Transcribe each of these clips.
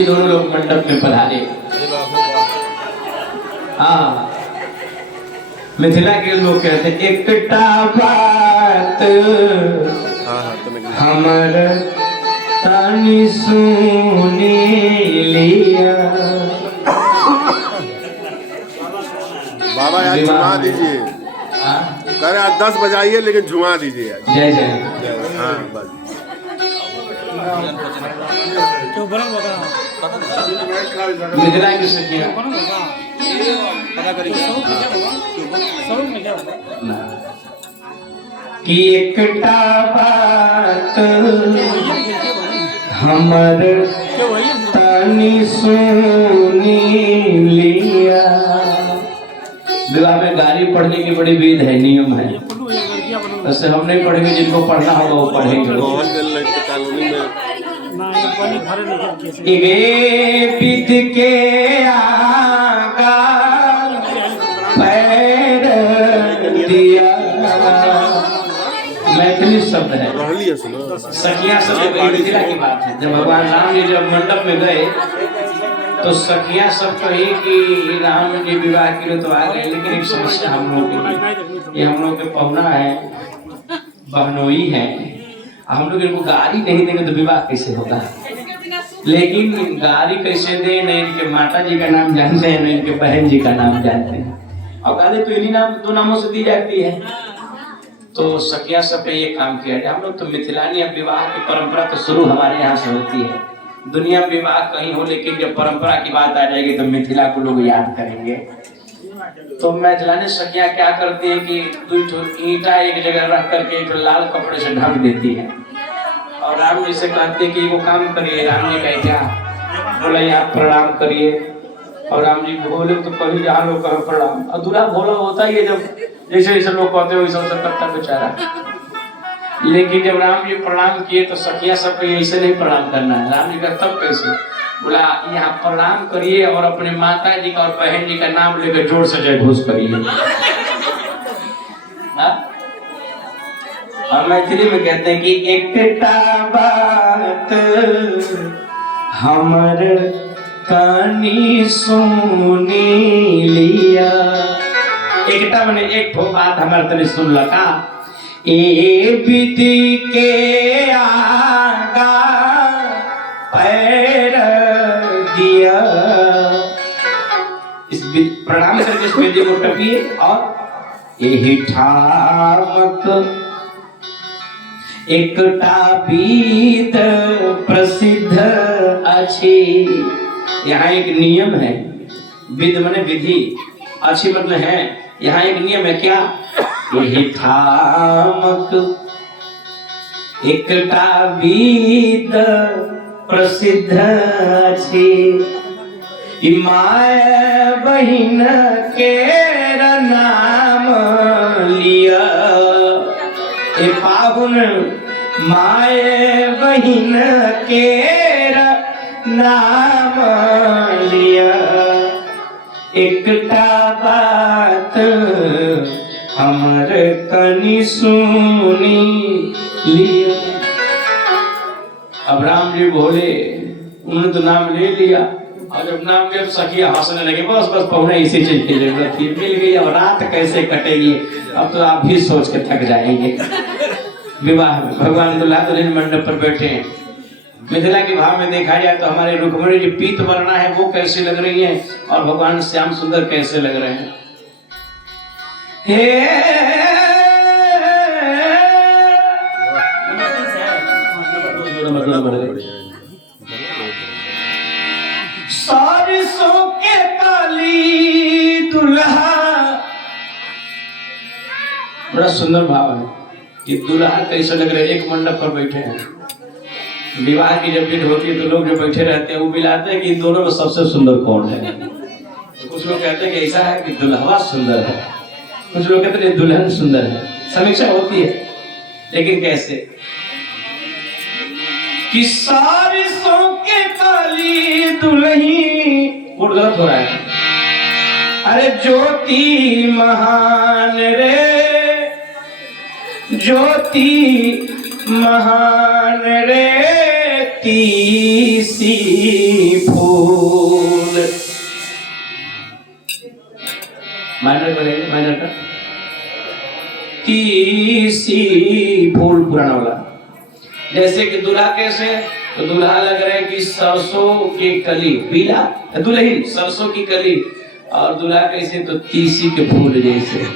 दोनों लोग मंडप में पधारे। हाँ, मिथिला के लोग कहते हैं एकटा बात हमर तानी सुनी लिया। बाबा यार झुमा दीजिए। कह रहे 10 बजाइए लेकिन झुमा दीजिए। जय जय। हाँ बस मिथिला की सखिया कि एकटा बात हमर तानी सुनी लिया। विवाह में गाली पढ़ने की बड़ी विध है, नियम है। वैसे हम नहीं पढ़ेंगे, जिनको पढ़ना होगा वो पढ़ेंगे। विध के आगा पैर दिया। मैथिली शब्द है, सखिया शब्द मिथिला की बात है। जब भगवान राम जी जब मंडप में गए तो सखिया सब कही कि राम जी विवाह के लिए तो आ गए, लेकिन एक समस्या हम लोग की, ये हम लोग के पहुना है, बहनोई है, हम लोग इनको गाड़ी नहीं देंगे तो विवाह कैसे होगा। लेकिन गाड़ी कैसे दे, न इनके माता जी का नाम जानते हैं, न इनके बहन जी का नाम जानते हैं, और गाड़ी तो इन्हीं नाम दो नामों से दी जाती है। तो सखिया सब पे ये काम किया। हम लोग तो मिथिलानी, अब विवाह की परंपरा तो शुरू हमारे यहाँ से होती है। दुनिया में विवाह कहीं हो, लेकिन जब परंपरा की बात आ जाएगी तो मिथिला को लोग याद करेंगे। तो मिथिलानी सखिया क्या करती है कि दो ईंटा एक जगह रख करके एक लाल कपड़े से ढक देती है, और राम जी से कहते हैं कि वो काम करिए। राम जी कहे क्या? बोला यहाँ प्रणाम करिए। और राम जी बोले तो कहीं जहाँ लोग कहें प्रणाम। और दूल्हा भोला होता ही है, जब जैसे जैसे लोग कहते हैं वैसे वैसे करता बेचारा। लेकिन जब राम जी प्रणाम किए तो सखिया सबको ऐसे नहीं प्रणाम करना है। राम जी का तब कैसे? बोला यहाँ प्रणाम करिए और अपने माता जी का और बहन जी का नाम लेकर जोर से जय घोष करिए। और मैथिली में कहते हैं कि एकटा बात हमर कानी सुनी लिया। एकटा माने एक ठो बात हमारे तने सुन लगा। ए विधि के आगा पैर दिया। इस प्रणाम करके इस विधि को टपिए और यही ठामक एकटा विध प्रसिद्ध अच्छी। यहाँ एक नियम है, विध माने विधि, अच्छी मतलब है। यहाँ एक नियम है, क्या? यही ठामक एकटा विध प्रसिद्ध अच्छी। माय बहिन के नाम लिया। ए पाहुन माय बहिन के नाम लिया। एकटा बात हमर कनी सुनी लिया। अब राम जी बोले, उन्होंने तो नाम ले लिया, और जब नाम जब सखिया हंसने लगे, बस बस पहुना इसी चीज की जरूरत थी, मिल गई। अब रात कैसे कटेगी, अब तो आप भी सोच के थक जाएंगे। विवाह में भगवान दुल्हा दुल्हन मंडप पर बैठे हैं। मिथिला के भाव में देखा जाए तो हमारे रुक्मिणी जी पीत वर्णा है, वो कैसी लग रही है, और भगवान श्याम सुंदर कैसे लग रहे हैं। सरसों के काली दुल्हा, बड़ा सुंदर भाव है। ये दुल्हा कैसे लग रहे हैं, एक मंडप पर बैठे हैं। विवाह की जब विध होती है तो लोग जो बैठे रहते हैं वो मिलाते हैं कि इन दोनों में सबसे सुंदर कौन है। तो कुछ लोग कहते हैं कि ऐसा है कि दुल्हा सुंदर है, कुछ लोग कहते हैं दुल्हन सुंदर है। समीक्षा होती है, लेकिन कैसे कि सरसों के काली दुल्ही, वो गलत हो रहा है। अरे ज्योति महान रे, ज्योति महान रे तीसी फूल। माइनर बोलेंगे, माइनर का तीसी फूल पुराना वाला। जैसे कि दूल्हा कैसे, तो दूल्हा लग रहा है कि सरसों की कली, पीला दुल्हन सरसों की कली, और दूल्हा कैसे, तो तीसी के फूल जैसे।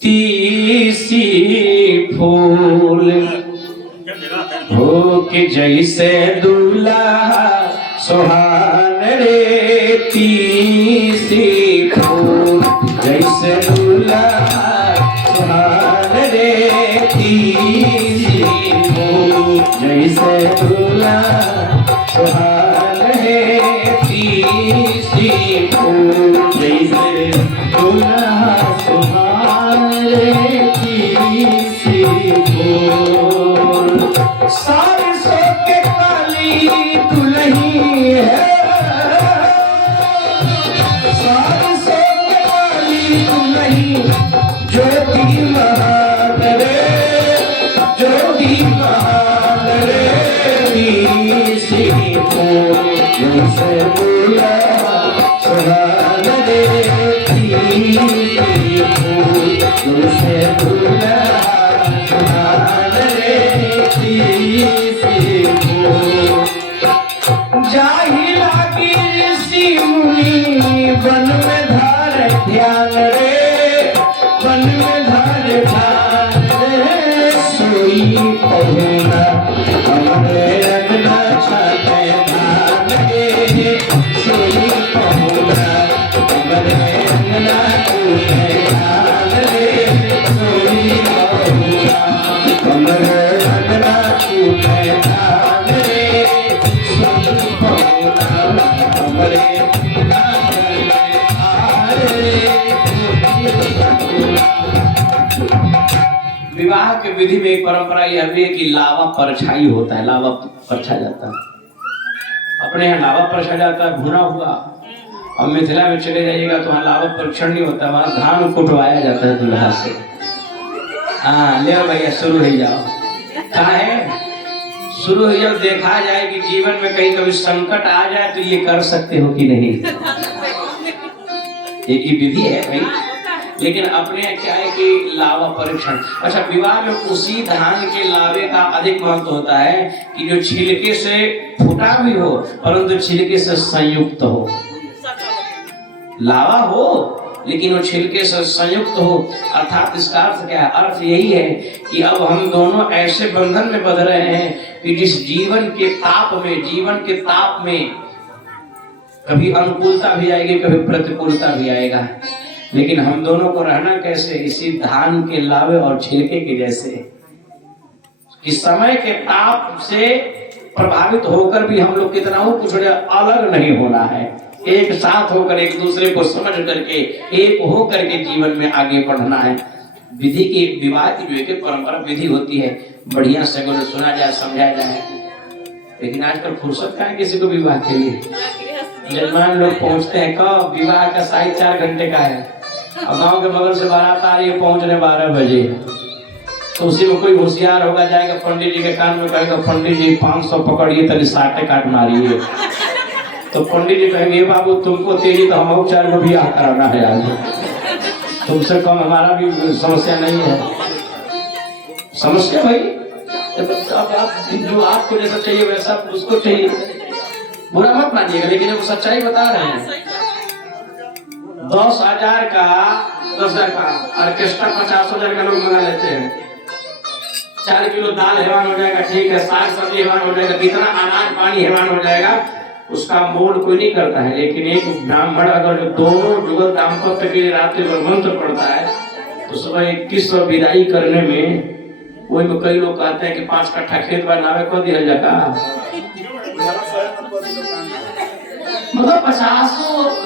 तीसी फूल हो के जैसे दूल्हा सुहान रे, तीसी फूल जैसे दूल्हा सुहान रे, तीसी फूल जैसे दूल्हा सुहान रे, तीसी फूल जैसे दूल्हा सुहान रे, तीसी फूल। सरसों के काली दुल्ही है, सरसों के काली दुल्ही, ज्योति महान रे, ज्योति महान रे, तीसी फूल जैसे दूल्हा सुहान रे, तीसी फूल जैसे दूल्हा सुहान रे, तीसी फूल। जाहि लागी ऋषि मुनि वन में धार ध्यान रे, वन में धार ध्यान रे, सोई पहुना हमरे अंगना छाते धान रे, सोई पहुना हमरे अंगना छाते धान रे, सोई पहुना हमरे अंगना छाते धान रे, सोई पहुना हमरे अंगना छाते। विवाह के विधि में एक परंपरा यह भी है कि लावा परछाई होता है, लावा परछा जाता है। अपने यहाँ लावा परछा जाता है भुना हुआ, और मिथिला में चले जाइएगा तो वहाँ लावा परीक्षण नहीं होता, वहाँ धान कुटवाया जाता है दूल्हा से। हाँ ले भैया शुरू हो जाओ, कहाँ है शुरू हो जाओ, देखा जाए कि जीवन में कहीं कभी संकट आ जाए तो ये कर सकते हो कि नहीं। एक ही विधि है भाई, लेकिन अपने क्या है कि लावा परीक्षण। अच्छा, विवाह में उसी धान के लावे का अधिक महत्व होता है कि जो छिलके से फूटा भी हो परंतु छिलके से संयुक्त हो, लावा हो लेकिन वो छिलके से संयुक्त हो। अर्थात इसका अर्थ क्या है, अर्थ यही है कि अब हम दोनों ऐसे बंधन में बंध रहे हैं कि जिस जीवन के ताप में कभी अनुकूलता भी आएगी, कभी प्रतिकूलता भी आएगा, लेकिन हम दोनों को रहना कैसे, इसी धान के लावे और छिलके के जैसे कि समय के ताप से प्रभावित होकर भी हम लोग कितना हो कुछ अलग नहीं होना है, एक साथ होकर एक दूसरे को समझ करके एक हो करके जीवन में आगे बढ़ना है। विधि की, विवाह की जो एक परंपरा विधि होती है, बढ़िया से अगर सुना जाए समझाया जाए, लेकिन आजकल फुर्सत का है किसी को विवाह के लिए। जजमान लोग पहुंचते हैं कब, विवाह का 4.5 घंटे का है, और गांव के बगल से बारात आ रही है, पहुंचने 12 बजे, तो उसी में कोई होशियार होगा, जाएगा पंडित जी के कान में कहेगा पंडित जी 500 पकड़िए तभी 60 काट मारिए, तो पंडित जी कहेंगे बाबू तुमको तेजी तो हम 4 को भी कराना है, आज तुमसे कम हमारा भी समस्या नहीं है। समस्या भाई, अब आप जो आपको जैसा चाहिए वैसा उसको चाहिए, बुरा मत मानिएगा, लेकिन वो सच्चाई बता रहे हैं। 10,000 का ऑर्केस्ट्रा 50,000 का लोग मंगा लेते हैं, 4 किलो दाल हैवान हो जाएगा, ठीक है, साग सब्जी हैवान हो जाएगा, कितना अनाज पानी हैवान हो जाएगा, उसका मोल कोई नहीं करता है। लेकिन एक ब्राह्मण अगर जो दोनों जुगल दाम्पत्य के लिए रात्रि भर मंत्र पढ़ता है तो सुबह 21 विदाई करने में, वही में कई लोग कहते हैं कि 5 कट्ठा खेत बनावे को दिया जाता, मतलब 50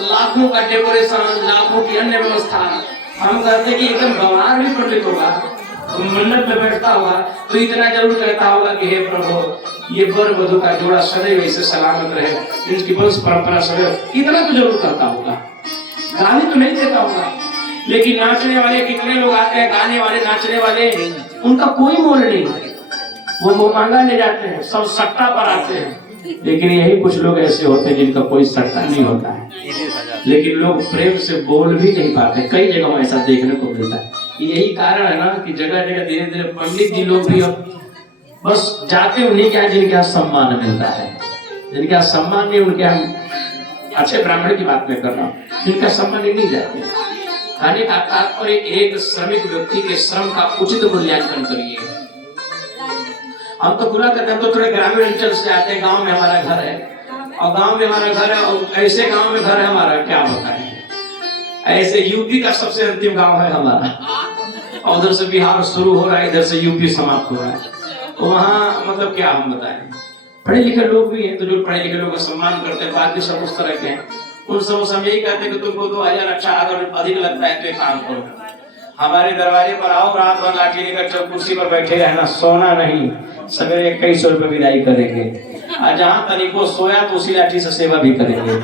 लाखों का डेकोरेशन, लाखों की अन्य व्यवस्था। हम कहते हैं कि एकदम गंवार भी पंडित होगा, मंडप में बैठता होगा तो इतना जरूर कहता होगा कि हे प्रभु ये वर वधू का जोड़ा सदैव ऐसे सलामत रहे, इनकी वंश परंपरा सदैव, इतना तो जरूर करता होगा, गाली तो नहीं देता होगा। लेकिन नाचने वाले कितने लोग आते हैं, गाने वाले नाचने वाले, उनका कोई मोल नहीं, वो महंगा ले जाते हैं, सब सट्टा पर आते हैं। लेकिन यही कुछ लोग ऐसे होते हैं जिनका कोई सट्टा नहीं होता है, लेकिन लोग प्रेम से बोल भी नहीं पाते। कई जगहों ऐसा देखने को मिलता है। यही कारण है ना कि जगह जगह धीरे धीरे पंडित जी लोग भी अब बस जाते उन्हीं के यहाँ जिनके यहाँ सम्मान मिलता है। जिनके यहाँ सम्मान नहीं, उनके यहाँ अच्छे ब्राह्मण की बात में कर रहा हूँ, जिनका सम्मान नहीं जाते। खाने का तात्पर्य एक श्रमिक व्यक्ति के श्रम का उचित मूल्यांकन करिए। हम तो पूरा करते हैं, तो थोड़े ग्रामीण अंचल से आते हैं, गांव में हमारा घर है और गांव में हमारा घर है और ऐसे गांव में घर है हमारा, क्या बताएं। ऐसे यूपी का सबसे अंतिम गांव है हमारा, और उधर से बिहार शुरू हो रहा है, इधर से यूपी समाप्त हो रहा है। तो वहाँ मतलब क्या हम बताएं, पढ़े लिखे लोग भी हैं, तो जो पढ़े लिखे लोग का सम्मान करते हैं, बाकी सब उस तरह के हैं। उन सब यही कहते हैं कि तुमको 2000 अच्छा अगर अधिक लगता है तो एक काम करो, हमारे दरवाजे पर आओ, रात भर लाठी लेकर कुर्सी पर बैठे रहना, सोना नहीं, सवेरे 2100 रुपये विदाई करेंगे, और जहाँ तनिको सोया तो उसी लाठी से सेवा भी करेंगे।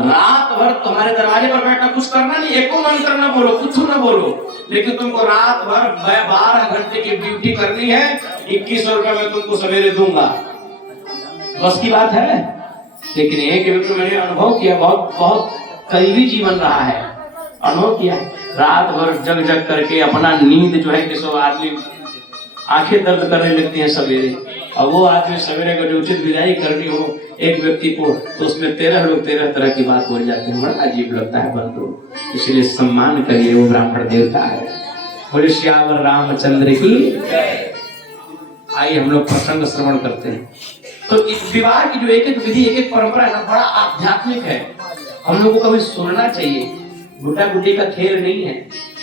रात भर तुम्हारे दरवाजे पर बैठना, कुछ करना नहीं, एको मंत्र न बोलो, कुछ न बोलो, लेकिन तुमको रात भर 12 घंटे की ड्यूटी करनी है। 2100 रुपये मैं तुमको सवेरे दूंगा, बस की बात है। लेकिन एक व्यक्ति मैंने अनुभव किया, बहुत करीबी जीवन रहा है, अनुभव किया, रात भर जग जग करके अपना नींद जो है कि सो आदमी आंखें दर्द करने लगती हैं सवेरे, और वो आदमी सवेरे को जो उचित विदाई करनी हो एक व्यक्ति को, तो उसमें 13 लोग 13 तरह की बात बोल जाते हैं। बड़ा अजीब लगता है बंधु, इसलिए सम्मान करिए, वो ब्राह्मण देवता है। बोले श्यावर रामचंद्र की। आइए हम लोग प्रसंग श्रवण करते हैं। तो इस विवाह की जो एक एक विधि, एक एक परंपरा है ना, बड़ा आध्यात्मिक है, हम लोगों को कभी सुनना चाहिए। गुड्डा गुड्डी का खेल नहीं है,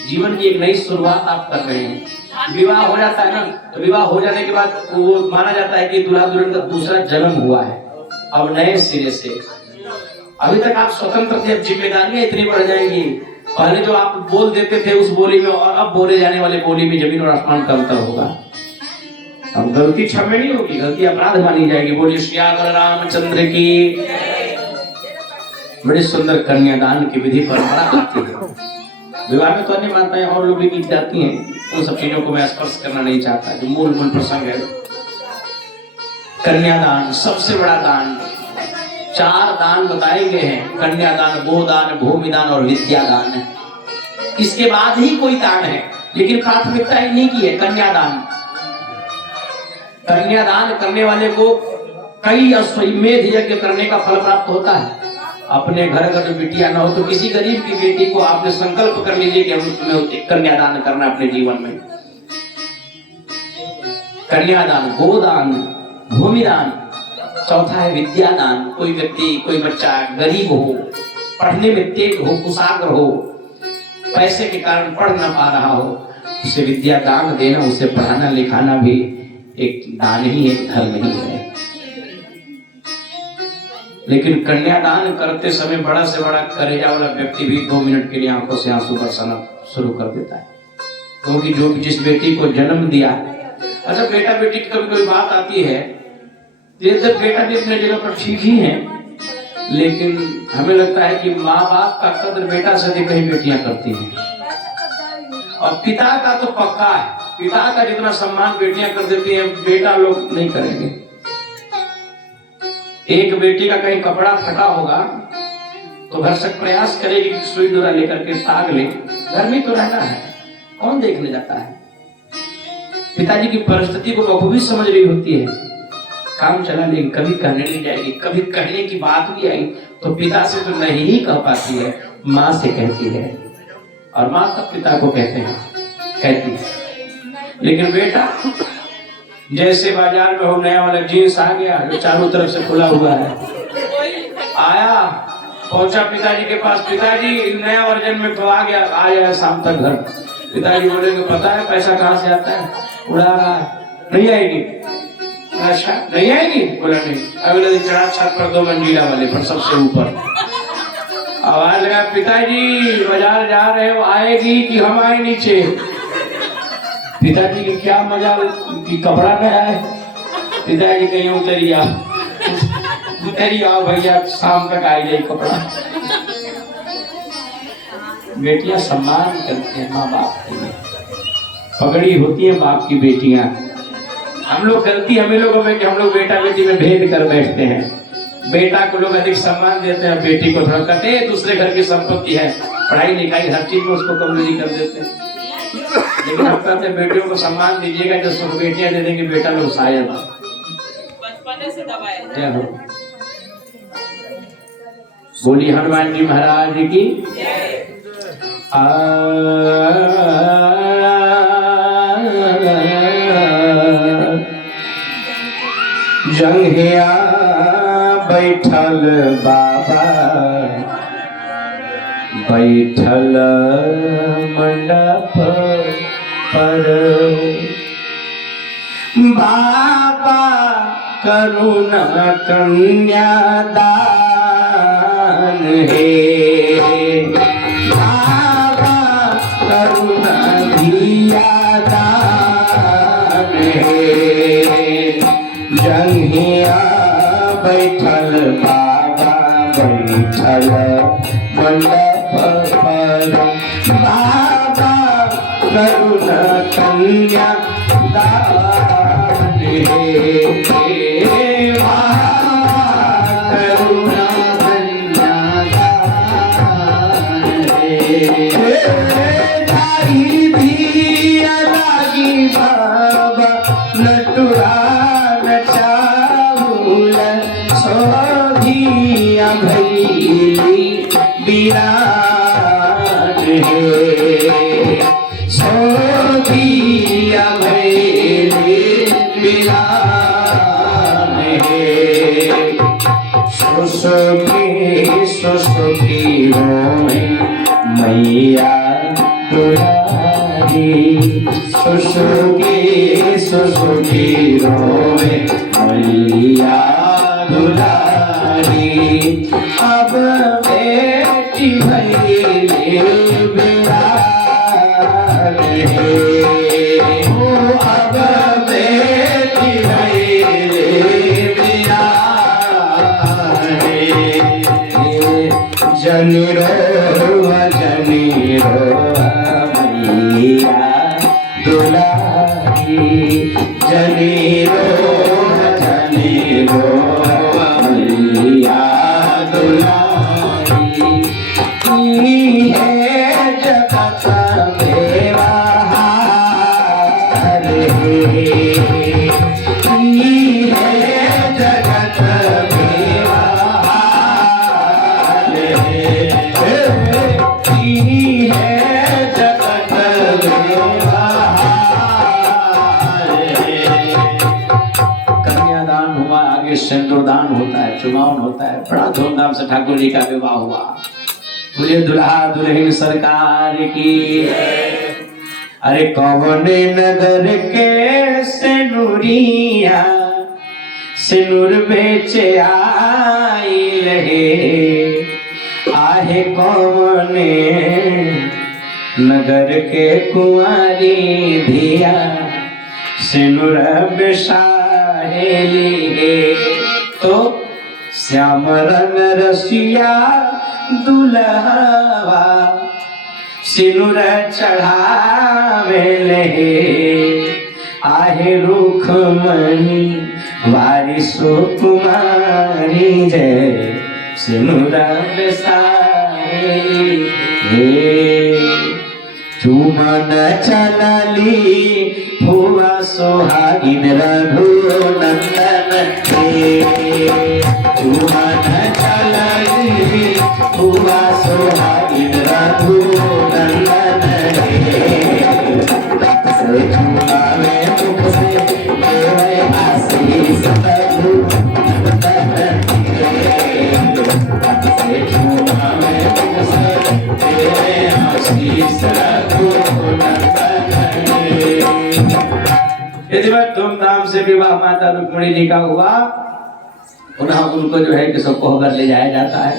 जीवन की एक नई शुरुआत आप कर रहे हैं। विवाह हो जाता है ना, तो विवाह हो जाने के बाद वो माना जाता है कि दूल्हा दुल्हन का दूसरा जन्म हुआ है, अब नए सिरे से। अभी तक आप स्वतंत्र थे, अब जिम्मेदारियां इतनी बढ़ जाएंगी। पहले जो आप बोल देते थे उस बोली में और अब बोले जाने वाले बोली में जमीन और आसमान का अंतर होगा। अब गलती क्षम्य नहीं होगी, गलती अपराध मानी जाएगी। बोलिए श्यावर रामचंद्र की। बड़ी सुंदर कन्यादान की विधि परंपरा आती है। विवाह में तो अन्य मान्यताएं और लोग भी की जाती हैं, उन सब चीजों को मैं स्पर्श करना नहीं चाहता, जो मूल प्रसंग है। कन्यादान सबसे बड़ा दान, 4 दान बताए गए हैं, कन्यादान, गोदान, भूमिदान और विद्यादान। इसके बाद ही कोई दान है, लेकिन प्राथमिकता इन्हीं की है, कन्यादान। कन्यादान करने वाले को कई अश्वमेध यज्ञ करने का फल प्राप्त होता है। अपने घर का जो बिटिया ना हो, तो किसी गरीब की बेटी को आपने संकल्प कर लीजिए कि हम तुम्हें कन्यादान करना अपने जीवन में। कन्यादान, गोदान, भूमिदान, चौथा है विद्यादान। कोई व्यक्ति, कोई बच्चा गरीब हो, पढ़ने में तेज हो, कुशाग्र हो, पैसे के कारण पढ़ ना पा रहा हो, उसे विद्या दान देना, उसे पढ़ाना लिखाना भी एक दान ही, एक धर्म ही है। लेकिन कन्यादान करते समय बड़ा से बड़ा करेजा वाला व्यक्ति भी 2 मिनट के लिए आंखों से आंसू बरसाना शुरू कर देता है, क्योंकि जो जिस बेटी को जन्म दिया। अच्छा, बेटा बेटी की कभी कोई बात आती है, जैसे बेटा भी अपने जगह पर ठीक ही है, लेकिन हमें लगता है कि माँ बाप का कदर बेटा से अधिक कहीं बेटियां करती हैं। और पिता का तो पक्का है, पिता का जितना सम्मान बेटियां कर देती हैं, बेटा लोग नहीं करेंगे। एक बेटी का कहीं कपड़ा फटा होगा तो भरसक प्रयास करेगी कि सुई डोरा लेकर के ताग ले, घर में तो रहना है, कौन देखने जाता है। पिताजी की परिस्थिति को बखूबी समझ रही होती है, काम चला लेगी, कभी कहने नहीं जाएगी, कभी कहने की बात भी आई तो पिता से तो नहीं ही कह पाती है, माँ से कहती है, और माँ तब पिता को कहती है। लेकिन बेटा जैसे बाजार में हो नया वाला जींस आ गया जो चारों तरफ से खुला हुआ है, आया, पहुंचा पिताजी के पास, पिताजी नया वर्जन में तो आ गया, आया शाम तक घर। पिताजी बोलेंगे पता है पैसा कहाँ से आता है, उड़ा रहा है, नहीं आएगी। अच्छा नहीं आएगी, बोला नहीं। अगले दिन चढ़ा छत पर 2 मंजिला वाले पर सबसे ऊपर, आवाज लगा पिताजी बाजार जा रहे हो, आएगी कि हम आए नीचे। पिताजी की क्या मजा कि कपड़ा में आए, पिताजी कहीं उतरिया भैया, शाम तक आई जाए कपड़ा। बेटियां सम्मान करती हैं माँ बाप की, पगड़ी होती है बाप की बेटियां, हम लोग गलती हमें लोगों में कि हम लोग बेटा बेटी में भेद कर बैठते हैं। बेटा को लोग अधिक सम्मान देते हैं, बेटी को थोड़ा कहते हैं दूसरे घर की संपत्ति है, पढ़ाई लिखाई हर चीज में उसको कमजोरी कर देते हैं। लेकिन हम कहते हैं बेटियों को सम्मान दीजिएगा, जो सब बेटियां दे देंगे बेटा लोग शायद बचपन से दबाए। क्या हो। बोली हनुमान जी महाराज की जंघिया बैठल बाबा बैठल मंडप पर, बाबा करुणा कन्यादान है, बाबा करुणा दिया दान है। जंघिया बैठल बाबा बैठल मंडप पर, बाबा करुणा कन्या दान है, करुणा कन्या दान है। तारी दिया लागी बाबा नटुरा नचाउल सोधिया भैली बिरान है, सोधिया भैली बिरान है। सुसुकी रोए मैया दुलारी, सुसुकी रोए मैया दुलारी। अब बेटी भैले बिरान है, अब बेटी भैले बिरान है। जनी रो मैया दुलारी, जनी रो मैया दुलारी। है जगत व्यवहार है जगत व्यवहार है जगत कन्यादान हुआ, आगे सिंदूरदान होता है, चुमावन होता है, बड़ा धूमधाम से ठाकुर जी का विवाह हुआ। बोले दुल्हा दुल्हन सरकार की। अरे कौने नगर के सिनुरिया सिनुर बेचे आई लहे, आहे कौने नगर के कुंवारी धिया सिनुर बेसाहेली है। तो श्याम रंग रसिया दुल्हवा सिनुर चढ़ावेले, आहे रुखमणि वारिसो कुमारी जय सिनुर बेसाहेली हे। चुमन चलली फुआ सोहागिन रघुनंदन हे, चुमन चलली फुआ सोहागिन रघुनंदन हे। से चुमावे मुख से देवे आशीष रघुनंदन हे, से चुमावे मुख से देवे आशीष रघुनंदन हे। यदि धूमधाम से विवाह माता रुक्मिणी जी का हुआ, पुनः उनको जो है कि सबको होकर ले जाया जाता है।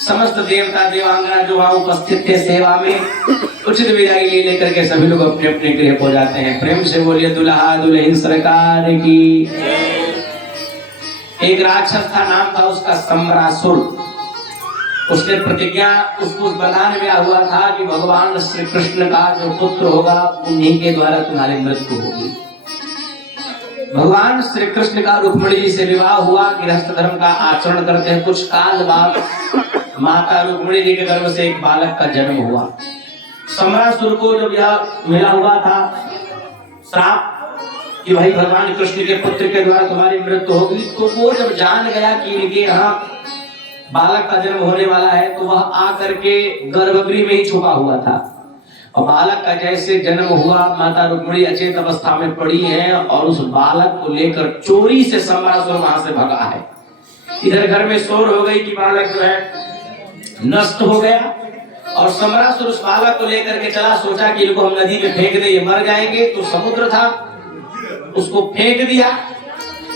समस्त देवता देवांगना जो वहां उपस्थित थे सेवा में उचित विदाई ले लेकर के सभी लोग अपने अपने गृह हो जाते हैं। प्रेम से बोलिए दुल्हा दुल्हन सरकार की। एक राक्षस था, नाम था उसका सम्रासुर। उसने प्रतिज्ञा उसको बलिदान में हुआ था कि भगवान श्री कृष्ण का जो पुत्र होगा उन्हीं के द्वारा तुम्हारी मृत्यु होगी। भगवान श्री कृष्ण का रुक्मिणी जी से विवाह हुआ, गृहस्थ धर्म का आचरण करते हैं। कुछ काल बाद माता रुक्मिणी जी के गर्भ से एक बालक का जन्म हुआ। सम्रासुर को जब यह मिला हुआ था श्राप कि भाई भगवान कृष्ण के पुत्र के द्वारा तुम्हारी मृत्यु होगी, तो वो जब जान गया कि इनके यहाँ बालक का जन्म होने वाला है, तो वह आकर के गर्भगृह में ही छुपा हुआ था। और बालक का जैसे जन्म हुआ, माता रुक्मिणी अचेत अवस्था में पड़ी है और उस बालक को लेकर चोरी से सम्रासुर वहां से भगा है। इधर घर में शोर हो गई कि बालक जो है नष्ट हो गया, और सम्रासुर उस बालक को लेकर के चला। सोचा कि इनको हम नदी में फेंक दे, ये मर जाएंगे। तो समुद्र था, उसको फेंक दिया।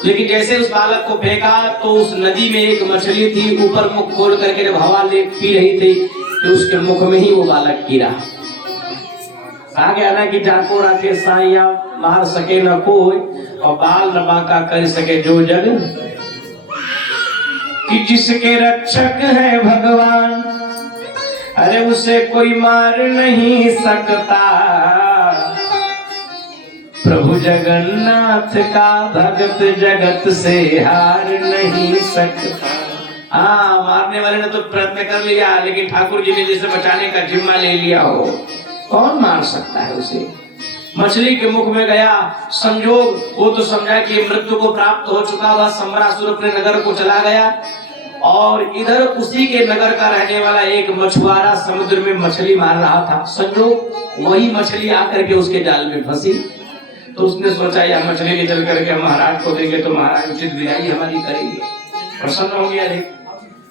लेकिन जैसे उस बालक को फेंका तो उस नदी में एक मछली थी, ऊपर मुख खोल करके जब हवा ले पी रही थी तो उसके मुख में ही वो बालक गिरा। कहा गया ना कि जाको राखे साइया मार सके न कोई, और बाल न बांका कर सके जो जग, कि जिसके रक्षक है भगवान, अरे उसे कोई मार नहीं सकता। प्रभु जगन्नाथ का भगत जगत से हार नहीं सकता। हाँ, मारने वाले ने तो प्रयत्न कर लिया, लेकिन ठाकुर जी ने जिसे बचाने का जिम्मा ले लिया हो, कौन मार सकता है उसे। मछली के मुख में गया, संजोग वो तो समझा कि मृत्यु को प्राप्त हो चुका। वह सम्रासुर अपने नगर को चला गया, और इधर उसी के नगर का रहने वाला एक मछुआरा समुद्र में मछली मार रहा था। संजोग वही मछली आकर के उसके जाल में फंसी। तो उसने सोचा यह मछली ले चल करके हम महाराज को देंगे तो महाराज उचित विदाई हमारी करेंगे। प्रसन्न हो गया।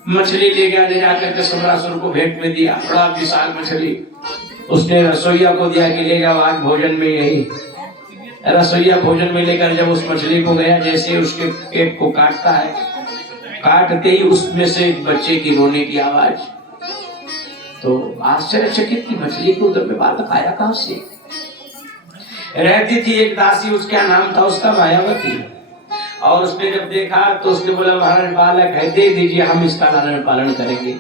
मछली ले गया, ले जाकर के सम्रासुर को भेंट में दिया। बड़ा विशाल मछली। उसने रसोईया को दिया कि ले जाओ आज भोजन में यही। रसोईया भोजन में लेकर जब उस मछली को गया, जैसे उसके पेट को काटता है, काटते ही उसमें से एक बच्चे की रोने की आवाज। तो आश्चर्यचकित की मछली को उधर में बालक आया कहां से। रहती थी एक दासी, उसका नाम था उसका मायावती। और उसने जब देखा तो उसने बोला महाराज बालक है, दे दीजिए, हम इसका लालन पालन करेंगे।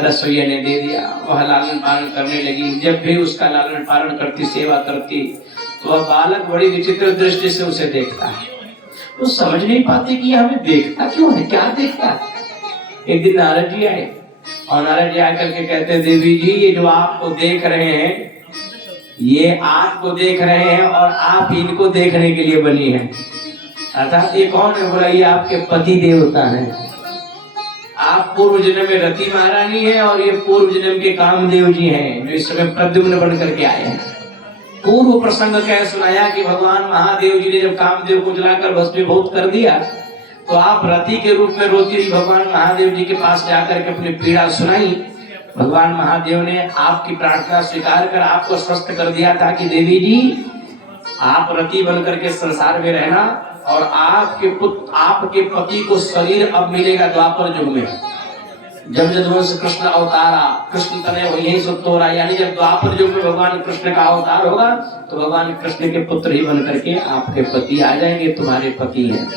रसोईया ने दे दिया। वह लालन पालन करने लगी। जब भी उसका लालन पालन करती, सेवा करती, तो वह बालक बड़ी विचित्र दृष्टि से उसे देखता है। वो समझ नहीं पाती कि हमें देखता क्यों है, क्या देखता है। एक दिन नारद जी आए, और नारद जी आकर के कहते देवी जी, ये जो आपको देख रहे हैं, ये आपको देख रहे हैं और आप इनको देखने के लिए बनी है। अर्थात ये कौन है? बोला ये आपके पति देवता है। आप पूर्व जन्म में रति महारानी है, और ये पूर्व जन्म के कामदेव जी हैं, जो इस समय प्रद्युम्न बन करके आए हैं। पूर्व प्रसंग कह सुनाया कि भगवान महादेव जी ने जब कामदेव को जलाकर भस्मीभूत कर दिया, तो आप रति के रूप में रोती रही भगवान महादेव जी के पास जाकर के अपनी पीड़ा सुनाई। भगवान महादेव ने आपकी प्रार्थना स्वीकार कर आपको स्वस्थ कर दिया था कि देवी जी आप रति बनकर के संसार में रहना, और आपके पति को शरीर अब मिलेगा द्वापर युग में। जब यदुवंश कृष्ण अवतारा, कृष्ण तनय वही सुतोरा, यानी जब द्वापर युग में भगवान कृष्ण का अवतार होगा तो भगवान कृष्ण के पुत्र ही बन करके आपके पति आ जाएंगे, तुम्हारे पति हैं।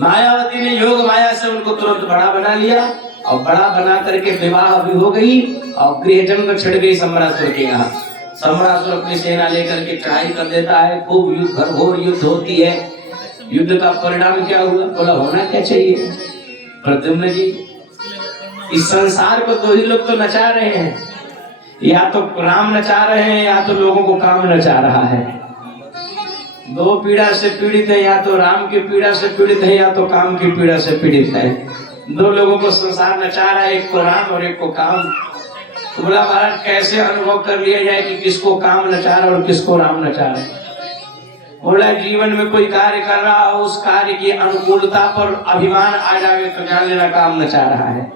मायावती ने योग माया से उनको तुरंत बड़ा बना लिया, और बड़ा बना करके विवाह भी हो गई, और गृह जंग छिड़ गई सम्रासुर के यहाँ। सम्रासुर अपनी सेना लेकर के चढ़ाई कर देता है। खूब युद्ध, घोर युद्ध होती है। युद्ध का परिणाम क्या हुआ? बोला होना क्या चाहिए प्रद्युम्न जी, इस संसार को दो ही लोग तो नचा रहे हैं, या तो राम नचा रहे हैं, या तो लोगों को काम नचा रहा है। दो पीड़ा से पीड़ित है, या तो राम की पीड़ा से पीड़ित है, या तो काम की पीड़ा से पीड़ित है। दो लोगों को संसार नचा रहा है, एक को राम और एक को काम। तो बोला महाराज कैसे अनुभव कर लिया जाए कि किसको काम नचा रहा है और किसको राम नचा रहा है। बोला जीवन में कोई कार्य कर रहा हो, उस कार्य की अनुकूलता पर अभिमान आ जाए तो जान लेना काम नचा रहा है।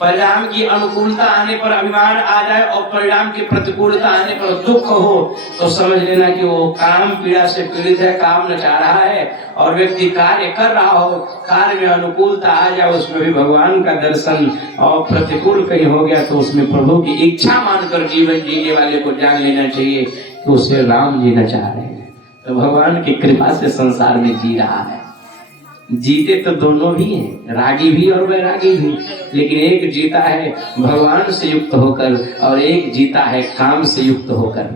परिणाम की अनुकूलता आने पर अभिमान आ जाए, और परिणाम की प्रतिकूलता आने पर दुख हो, तो समझ लेना कि वो काम पीड़ा से पीड़ित है, काम नचा रहा है। और व्यक्ति कार्य कर रहा हो, कार्य में अनुकूलता आ जाए, उसमें भी भगवान का दर्शन, और प्रतिकूल कहीं हो गया तो उसमें प्रभु की इच्छा मानकर जीवन जीने वाले को जान लेना चाहिए कि उसे राम जी नचा रहे हैं। तो भगवान की कृपा से संसार में जी रहा है। जीते तो दोनों भी हैं, रागी भी और वैरागी भी, लेकिन एक जीता है भगवान से युक्त होकर, और एक जीता है काम से युक्त होकर।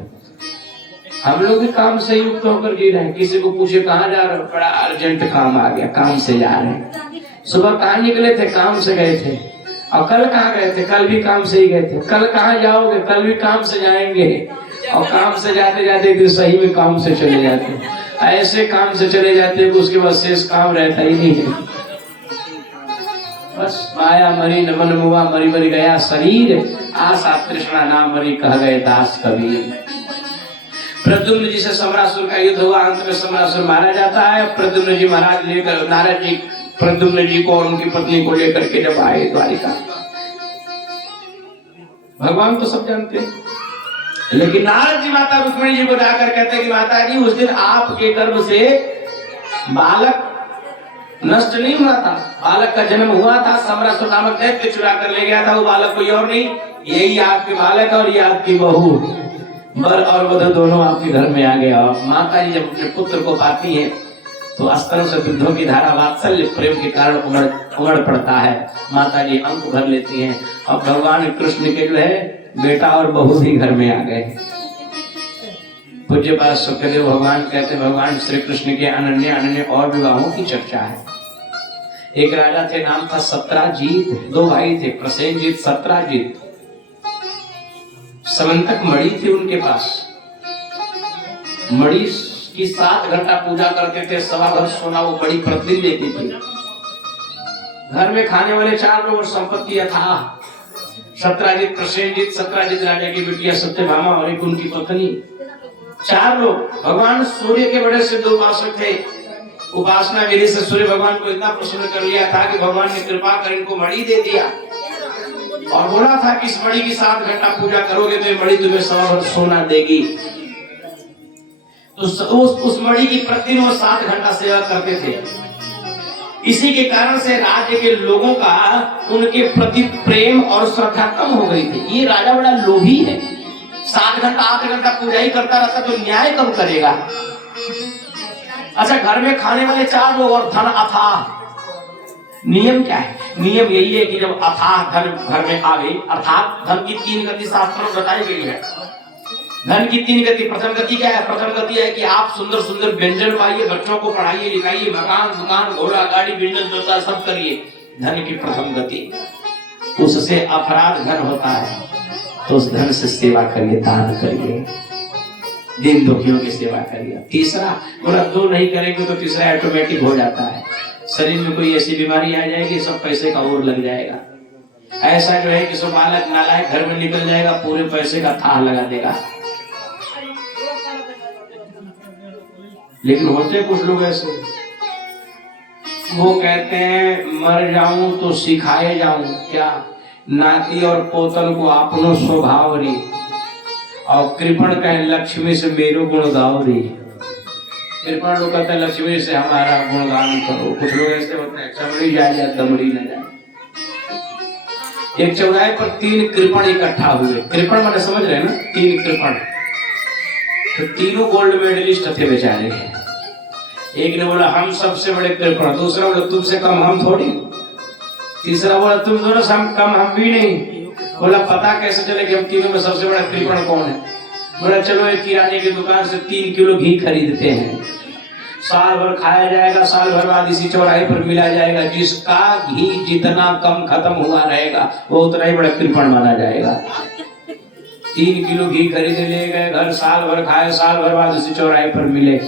हम लोग भी काम से युक्त होकर जी रहे हैं। किसी को पूछे कहाँ जा रहे हो, बड़ा अर्जेंट काम आ गया, काम से जा रहे हैं। सुबह कहाँ निकले थे, काम से गए थे। और कल कहाँ गए थे, कल भी काम से ही गए थे। कल कहाँ जाओगे, कल भी काम से जाएंगे। और काम से जाते जाते कि सही में काम से चले जाते, ऐसे काम से चले जाते कि उसके बाद शेष काम रहता ही नहीं है। बस माया मरी न मन मुआ, मरी मरी गया शरीर, आशा तृष्णा नाम मरी, कह गए दास कबीर। प्रद्युम्न जी से समरासुर का युद्ध हुआ, अंत में समरासुर मारा जाता है। प्रद्युम्न जी महाराज लेकर, नारद जी प्रद्युम्न जी को और उनकी पत्नी को लेकर के जब आए द्वारिका, भगवान तो सब जानते हैं, लेकिन नारद जी माता रुक्मिणी जी को जाकर कहते हैं कि माता जी उस दिन आपके गर्भ से बालक नष्ट नहीं हुआ था, बालक का जन्म हुआ था। समरासुर नामक दैत्य चुरा कर ले गया था वो बालक, कोई और नहीं, यही आपके बालक और ये आपकी बहू, वर और वधू दोनों आपके घर में आ गया। और माता जी जब अपने पुत्र को पाती है तो स्तनों से दुग्धों की धारा वात्सल्य प्रेम के कारण उमड़ पड़ता है। माता जी अंक भर लेती हैं और भगवान कृष्ण के जो है बेटा और बहू भी घर में आ गए। पूज्य पाद सुखदेव भगवान कहते हैं, भगवान श्री कृष्ण के अनन्य अनन्य और विवाहों की चर्चा है। एक राजा थे, नाम था सत्राजीत। दो भाई थे, प्रसेनजीत, सत्राजीत। समंतक मणि थी उनके पास। मणि की 7 घंटा पूजा करते थे, सवा भर सोना वो बड़ी प्रतिदिन देती थी। घर में खाने वाले 4 लोग, संपत्ति अथाह। सत्राजीत, प्रसेनजीत, सत्राजीत राजा की बिटिया सत्यभामा और एक उनकी पत्नी, 4 लोग। भगवान सूर्य के बड़े सिद्ध उपासक थे। उपासना विधि से सूर्य भगवान को इतना प्रसन्न कर लिया था कि भगवान ने कृपा कर इनको मणि दे दिया और बोला था कि इस मणि की 7 घंटा पूजा करोगे तो ये मणि तुम्हें सवा भर सोना देगी। तो उस मणि की प्रतिदिन वो 7 घंटा सेवा करते थे। इसी के कारण से राज्य के लोगों का उनके प्रति प्रेम और श्रद्धा कम हो गई थी। ये राजा बड़ा लोभी है, 7 घंटा 8 घंटा पूजा ही करता रहता तो न्याय कब करेगा। अच्छा, घर में खाने वाले 4 लोग और धन अथाह। नियम क्या है? नियम यही है कि जब अथाह धन घर में आवे, अर्थात धन की 3 गति शास्त्रों में बताई गई है। धन की 3 गति। प्रथम गति क्या है? प्रथम गति है कि आप सुंदर सुंदर व्यंजन पाइए, बच्चों को पढ़ाइए लिखाइए, मकान दुकान घोड़ा गाड़ी बिजनेस व्यवसाय सब करिए। धन की प्रथम गति। उससे अपराध धन होता है तो उस धन से सेवा करिए, दान करिए, दिन दुखियों की सेवा करिए। तीसरा, बोला 2 नहीं करेंगे तो तीसरा ऑटोमेटिक हो जाता है। शरीर में कोई ऐसी बीमारी आ जाएगी, सब पैसे का ओर लग जाएगा। ऐसा जो है कि सब बालक नालायक घर में निकल जाएगा, पूरे पैसे का थाह लगा देगा। लेकिन होते कुछ लोग ऐसे, वो कहते हैं मर जाऊं तो सिखाए जाऊं, क्या नाती और पोतन को आपनो स्वभाव री, और कृपण कहे लक्ष्मी से मेरो गुण गाओ री। कृपण लोग कहते हैं लक्ष्मी से हमारा गुणगान करो। कुछ लोग ऐसे होते हैं, चमड़ी जाए या दमड़ी न जाए। एक चौराहे पर 3 कृपण इकट्ठा हुए। कृपण माने समझ रहे हैं ना, 3 कृपण। तो तीनों गोल्ड मेडलिस्ट थे बेचारे। एक ने बोला हम सबसे बड़े कृपण, दूसरा बोला तुमसे कम हम थोड़ी, तीसरा बोला तुम दोनों से हम कम हम भी नहीं। बोला पता कैसे चले कि हम तीनों में सबसे बड़ा कृपण कौन है? बोला चलो एक किराने की दुकान से 3 किलो घी खरीदते हैं, साल भर खाया जाएगा, साल भर बाद इसी चौराहे पर मिला जाएगा। जिसका घी जितना कम खत्म हुआ रहेगा वो उतना ही बड़ा कृपण माना जाएगा। 3 किलो घी खरीद ले गए घर, साल भर खाए, साल भर बाद उसी चौराहे पर मिले।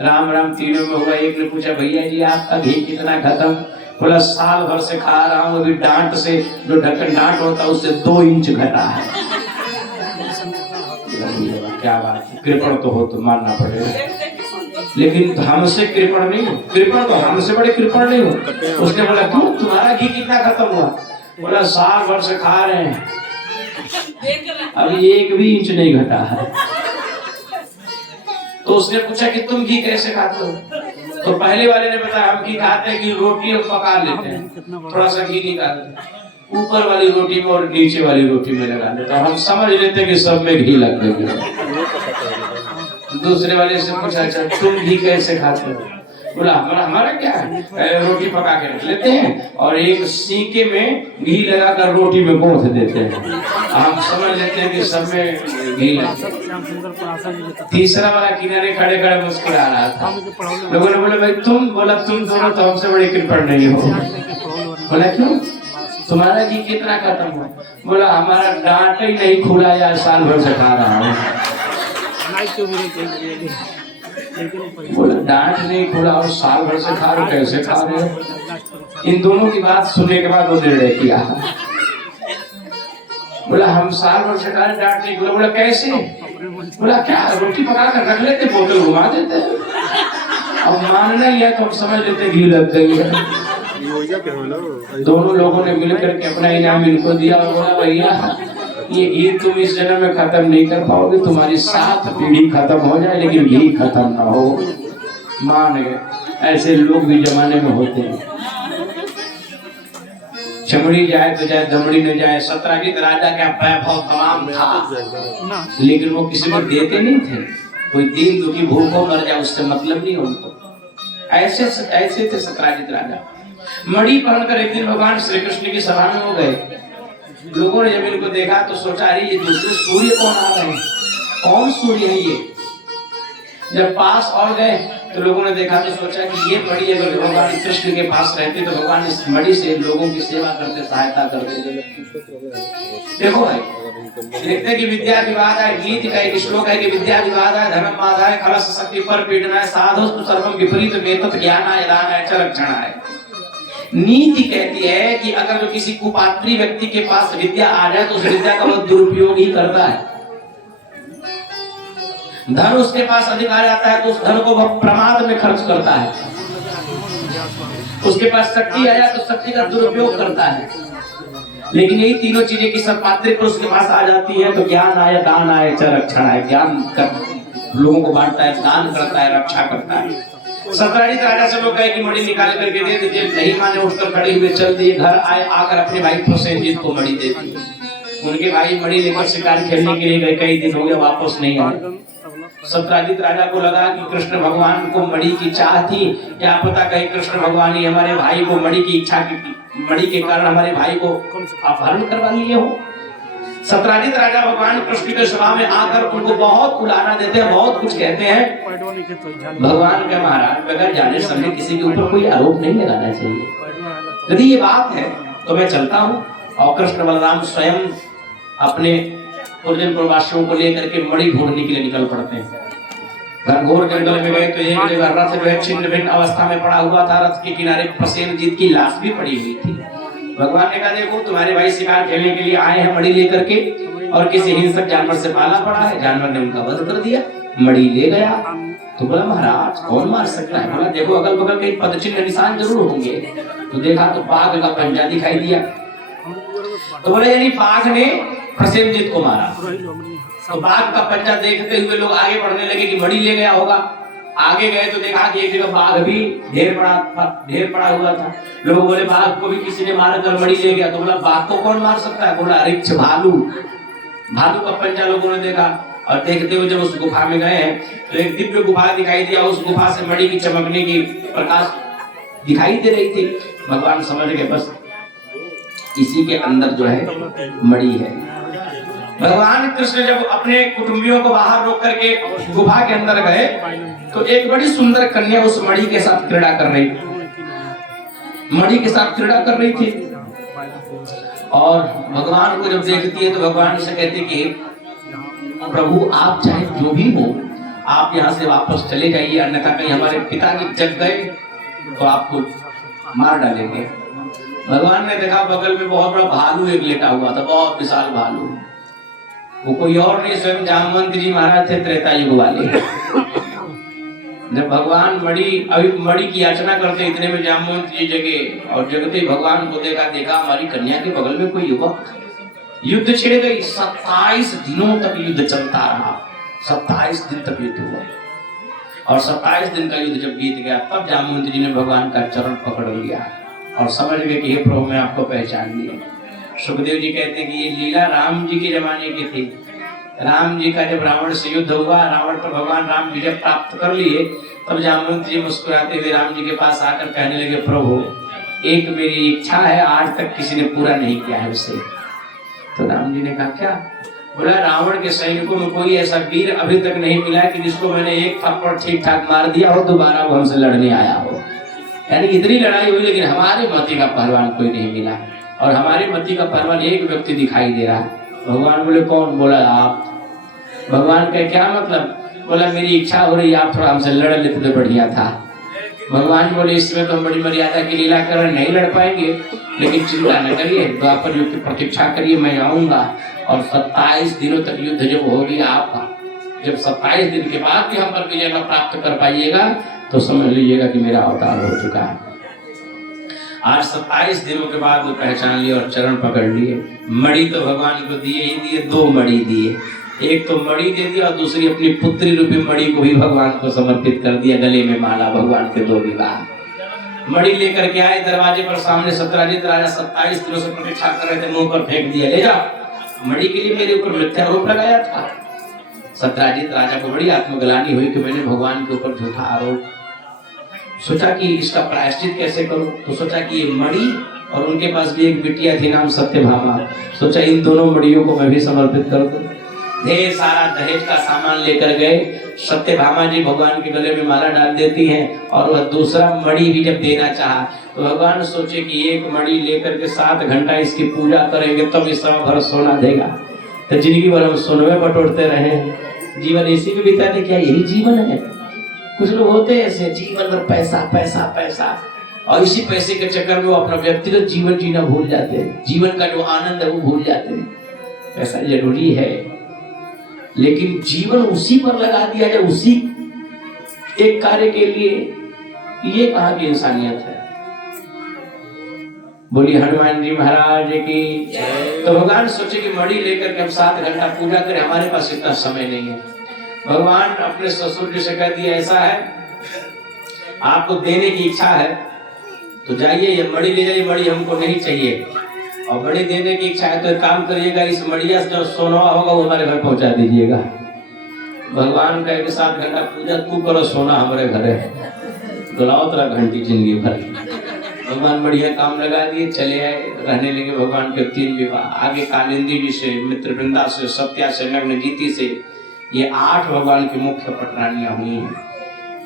राम राम तीनों में हुआ। एक ने पूछा भैया जी आपका घी कितना खत्म? बोला साल भर से खा रहा हूँ, अभी डांट से जो ढक्कन डांट होता है उससे 2 इंच घटा है। क्या बात है, कृपण तो हो तो मानना पड़ेगा, लेकिन हमसे कृपण नहीं हो। कृपण तो हमसे बड़े कृपण नहीं हो। उसने बोला क्यों, तुम्हारा घी कितना खत्म हुआ? बोला साल भर से खा रहे हैं, अभी 1 भी इंच नहीं घटा है। तो उसने पूछा कि तुम घी कैसे खाते हो? तो पहले वाले ने बताया हम घी खाते हैं कि रोटी हम पका लेते हैं, थोड़ा सा घी निकालते हैं, ऊपर वाली रोटी में और नीचे वाली रोटी में लगा देते हैं, हम समझ लेते हैं कि सब में घी लग गया। दूसरे वाले से पूछा अच्छा तुम घी कैसे खाते हो? बोला हमारा क्या है, रोटी पका के रख लेते हैं और एक सीके में घी लगाकर रोटी में गोंद देते हैं। हम समझ लेते हैं कि सब में घी लगा। तीसरा वाला किनारे खड़े खड़े मुस्कुरा रहा था। लोगों ने बोला भाई तुम दोनों तो हमसे बड़े कृपण नहीं हो। बोला क्यों, तुम्हारा घी कितना खत्म हुआ? बोला हमारा डांट ही नहीं खुला यार, साल भर से खा रहा हूँ। बोला डांट नहीं खुला और साल भर से खा रहे, कैसे खा रहे हो? इन दोनों की बात सुनने के बाद वो निर्णय किया। बोला हम साल भर से खा रहे, डांट नहीं खुला। बोला कैसे? बोला क्या रोटी पका कर रख लेते, बोतल घुमा देते, अब मानना ही है तो हम समझ लेते घी लग गई है। दोनों लोगों ने मिलकर के अपना इनाम इनको दिया और बोला भैया ये घी तुम इस जन्म में खत्म नहीं कर पाओगे, तुम्हारी 7 पीढ़ी खत्म हो जाए लेकिन घी खत्म ना हो। मान गए। ऐसे लोग भी जमाने में होते हैं। चमड़ी जाए तो जाए, दमड़ी न जाए। सत्राजित राजा का वैभव तमाम था लेकिन वो किसी को देते नहीं थे। कोई दीन दुखी भूखों मर जाए उससे मतलब नहीं उनको। ऐसे थे सत्राजित राजा। मणि पहनकर एक दिन भगवान श्री कृष्ण की सभा में हो गए। लोगों ने जब इनको देखा तो सोचा अरे ये दूसरे सूर्य कौन आ गए, कौन सूर्य है ये? जब पास और गए तो लोगों ने देखा तो सोचा कि ये मणि अगर भगवान कृष्ण के पास रहते तो भगवान इस मणि से लोगों की सेवा करते, सहायता करते। देखो भाई, देखते कि विद्या विवाद है, गीत का एक श्लोक है कि विद्या विवाद है, धर्म बाधा है, खलस शक्ति पर पीड़ना है, साधु सर्वम विपरीत वेतत ज्ञानाय दानाय च रक्षणाय। नीति कहती है कि अगर जो किसी कुपात्री व्यक्ति के पास विद्या आ जाए तो उस विद्या का वो दुरुपयोग ही करता है। धन उसके पास अधिक आ जाता है तो उस धन को वह प्रमाद में खर्च करता है। उसके पास शक्ति आ जाए तो शक्ति का दुरुपयोग करता है। लेकिन यही तीनों चीजें की सत्पात्री पुरुष के पास आ जाती है तो ज्ञान आय दान आय च रक्षण है। ज्ञान कर लोगों को बांटता है, दान करता है, रक्षा करता है। सत्राजित राजा से लोग कहे कि मणि निकाल करके दे दीजिए। नहीं माने, उठकर खड़े हुए चल दिए घर आए। आकर अपने भाई प्रसेनजीत को मणि दे दी। उनके भाई मणि लेकर शिकार खेलने के लिए गए, कई दिन हो गए वापस नहीं आए। सत्राजित राजा को लगा कि कृष्ण भगवान को मणि की चाह थी, क्या पता कहीं कृष्ण भगवान ही हमारे भाई को मणि की इच्छा की, मणि के कारण हमारे भाई को अपहरण करवा लिए हो। सत्राजित राजा भगवान कृष्ण के सभा में आकर उनको बहुत उलाना देते हैं, बहुत कुछ कहते हैं। भगवान के महाराज बगैर जाने समझे किसी के ऊपर कोई आरोप नहीं लगाना चाहिए। यदि ये बात है तो मैं चलता हूँ। और कृष्ण बलराम स्वयं अपने कुलजन प्रवासियों को लेकर के मणि ढूंढने के लिए निकल पड़ते हैं। घनघोर जंगल में गए तो एक जगह रथ जो है छिन्न भिन्न अवस्था में पड़ा हुआ था। रथ के किनारे प्रसेनजीत की लाश भी पड़ी हुई थी। भगवान ने कहा देखो तुम्हारे भाई शिकार खेलने के लिए आए हैं मणि लेकर के, और किसी हिंसक जानवर से पाला पड़ा है, जानवर ने उनका वध कर दिया, मणि ले गया। तो बोला महाराज कौन मार सकता है? बोला देखो अगल बगल के पदचिन्ह निशान जरूर होंगे। तो देखा तो बाघ का पंजा दिखाई दिया। तो बोले यानी बाघ ने प्रसेनजीत को मारा। तो बाघ का पंजा देखते हुए लोग आगे बढ़ने लगे कि मणि ले गया होगा। आगे गए तो देखा कि एक जगह बाघ भी ढेर पड़ा हुआ था। लोग बोले बाघ को भी किसी ने मार कर मणि ले गया। तो बोला बाघ को कौन मार सकता है? बोला रिक्ष भालू का पंजा लोगों ने देखा। और देखते हुए जब उस गुफा में गए तो एक दिव्य गुफा दिखाई दिया। उस गुफा से मणि की चमकने की प्रकाश दिखाई दे रही थी। भगवान समझ गए बस इसी के अंदर जो है मणि है। भगवान कृष्ण जब अपने कुटुंबियों को बाहर रोक करके गुफा के अंदर गए तो एक बड़ी सुंदर कन्या उस मणि के साथ क्रीड़ा कर रही थी। और भगवान को जब देखती है तो भगवान से कहते कि प्रभु आप चाहे जो भी हो आप यहाँ से वापस चले जाइए, अन्यथा कहीं हमारे पिता की जग गए तो आपको मार डालेंगे। भगवान ने देखा बगल में बहुत बड़ा भालू एक लेटा हुआ था, बहुत विशाल भालू। वो कोई और नहीं स्वयं जामवंत जी महाराज थे, त्रेता युग वाले। जब भगवान मणि की याचना करते इतने में जामवंत जी जगे और जगते भगवान को देखा हमारी कन्या के बगल में कोई युवक। युद्ध छिड़ गई। 27 दिनों तक युद्ध चलता रहा। 27 दिन तक युद्ध हुआ। और 27 दिन का युद्ध जब बीत गया तब जामवंत जी ने भगवान का चरण पकड़ लिया और समझ गए कि हे प्रभु मैं आपको पहचान लिया। सुखदेव जी कहते कि ये लीला राम जी के जमाने की थी। राम जी का जब रावण से युद्ध हुआ, रावण पर भगवान राम विजय प्राप्त कर लिए तब जामवंत जी मुस्कुराते हुए राम जी के पास आकर कहने लगे, प्रभु एक मेरी इच्छा है, आज तक किसी ने पूरा नहीं किया है उसे। तो राम जी ने कहा क्या? बोला रावण के सैनिकों में कोई ऐसा वीर अभी तक नहीं मिला कि जिसको मैंने एक थप्पड़ ठीक ठाक मार दिया हो, दोबारा वो हमसे लड़ने आया हो। यानी इतनी लड़ाई हुई लेकिन हमारे मति का पहलवान कोई नहीं मिला, और हमारे मति का पहलवान एक व्यक्ति दिखाई दे रहा है। भगवान बोले कौन? बोला आप। भगवान का क्या मतलब? बोला मेरी इच्छा हो रही, आप थोड़ा हमसे लड़ लेते तो बढ़िया था। भगवान बोले इसमें तो हम बड़ी मर्यादा की लीला कर नहीं लड़ पाएंगे, लेकिन चिंता न करिए, द्वापर युग की प्रतीक्षा करिए, मैं आऊंगा और 27 दिनों तक युद्ध जब होगी, आप जब 27 दिन के बाद भी हम पर विजय प्राप्त कर पाइएगा तो समझ लीजिएगा कि मेरा अवतार हो चुका है। आज 27 दिनों के बाद वो पहचान लिए और चरण पकड़ लिए। मणि तो भगवान को दिए ही दिए, 2 मणि दिए, एक तो मणि दे दिया और दूसरी अपनी पुत्री रूपी मणि को भी भगवान को समर्पित कर दिया, गले में माला। भगवान के 2 विवाह। मणि लेकर के आए, दरवाजे पर सामने सत्यराजीत राजा 27 दिनों से प्रतीक्षा कर रहे थे, मुंह पर फेंक दिया, ले जा। मणि के लिए मेरे ऊपर मिथ्यारोप लगाया था। सत्यराजीत राजा को बड़ी आत्मग्लानि हुई कि मैंने भगवान के ऊपर झूठा आरोप। सोचा कि इसका प्रायश्चित कैसे करूं, तो सोचा कि ये मणि और उनके पास भी एक बिटिया थी नाम सत्यभामा, सोचा इन दोनों मणियों को मैं भी समर्पित कर दूं। ढेर सारा दहेज का सामान लेकर गए। सत्यभामा जी भगवान के गले में माला डाल देती हैं, और वह दूसरा मणि भी जब देना चाहा तो भगवान सोचे कि एक मणि लेकर के 7 घंटा इसकी पूजा करेंगे तब इस समय भर सोना देगा। तो जिंदगी भर हम सोनवे बटोरते रहे, जीवन इसी में बिताते, क्या यही जीवन है? कुछ लोग होते हैं ऐसे, जीवन भर पैसा पैसा पैसा, और इसी पैसे के चक्कर में वो अपना व्यक्तिगत जीवन जीना भूल जाते हैं, जीवन का जो आनंद है वो भूल जाते हैं। पैसा जरूरी है, लेकिन जीवन उसी पर लगा दिया जाए, उसी एक कार्य के लिए, ये कहाँ की इंसानियत है? बोली हनुमान जी महाराज की। तो भगवान सोचे कि मणि लेकर के हम 7 घंटा पूजा करें, हमारे पास इतना समय नहीं है। भगवान अपने ससुर जी से कह दिया, ऐसा है आपको देने की इच्छा है तो जाइए ये मणि ले जाइए, मणि हमको नहीं चाहिए, और मणि देने की इच्छा है तो एक काम करिएगा, इस मणिया से जो सोना होगा वो हमारे घर पहुंचा दीजिएगा। भगवान कहे कि 7 घंटा पूजा तू करो, सोना हमारे घर है, बुलाओ तेरा घंटी जिंदगी भर। भगवान बढ़िया काम लगा दिए, चले आए, रहने लगे। भगवान के 3 विवाह, आगे कालिंदी जी से, मित्रवृंदा से, सत्या से, नग्नजीति से, ये 8 भगवान की मुख्य पटरानियां हुई हैं,